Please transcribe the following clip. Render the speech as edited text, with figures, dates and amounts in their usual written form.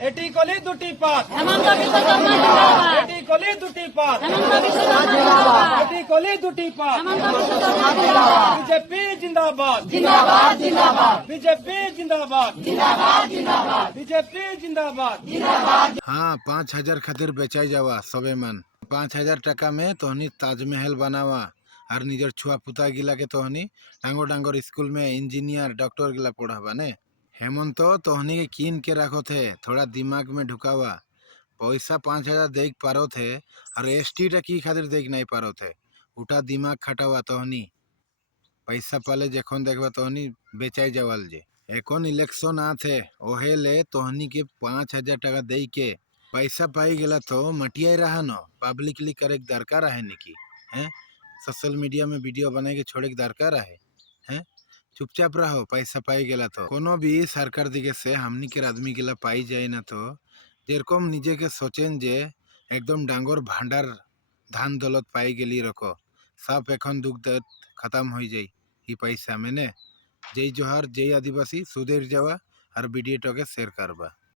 এটি কলি দুটি পাত হেমন্ত বিশ্ব শর্মা জিন্দাবাদ। এটি কলি দুটি পাত হেমন্ত বিশ্ব শর্মা জিন্দাবাদ। এটি কলি দুটি পাত হেমন্ত বিশ্ব শর্মা জিন্দাবাদ। বিজেপি জিন্দাবাদ জিন্দাবাদ জিন্দাবাদ বিজেপি জিন্দাবাদ জিন্দাবাদ জিন্দাবাদ বিজেপি জিন্দাবাদ। हाँ 5,000 खातिर बेचाई जावा सबे मन 5,000 टाका में तोहनी ताजमहल बनावा और निजर छुआ पुता गिला के तोहनी डांगोर डांगोर स्कूल में इंजीनियर डॉक्टर गिला पढ़ावा ने हेमंत तोहनी के कीन के रखो थे थोड़ा दिमाग में ढुकावा पैसा 5,000 देख पारो थे और एसटी टा की खातिर देख नहीं पारो थे उठा दिमाग खटावा तोहनी पैसा पाले जखन देखबा तोहनी बेचाई जावाल जे এখন ইলেকশন আছে ওহেলে তোহনীকে 5,000 টাকা দেই के पैसा पाई गेला तो मटियाई रहा न पब्लिकली करे के दरकार है निकी हैं सोशल मीडिया में वीडियो बनाए के छोड़े के दरकार है हैं चुपचाप रहो पैसा पाई गेला तो कोनो भी सरकार दिखे से हमनी के आदमी गेला पाई जाए ना तो जेरकम निजे के सोचेन जे एकदम डांगोर भांडार धान दौलत पाई गेली रखो सब এখন दुख दर्द खत्म हो जाई ई पैसा में ने जय जोहार जय आदिवासी सुधीर जावा और वीडियोटाके शेयर करवा।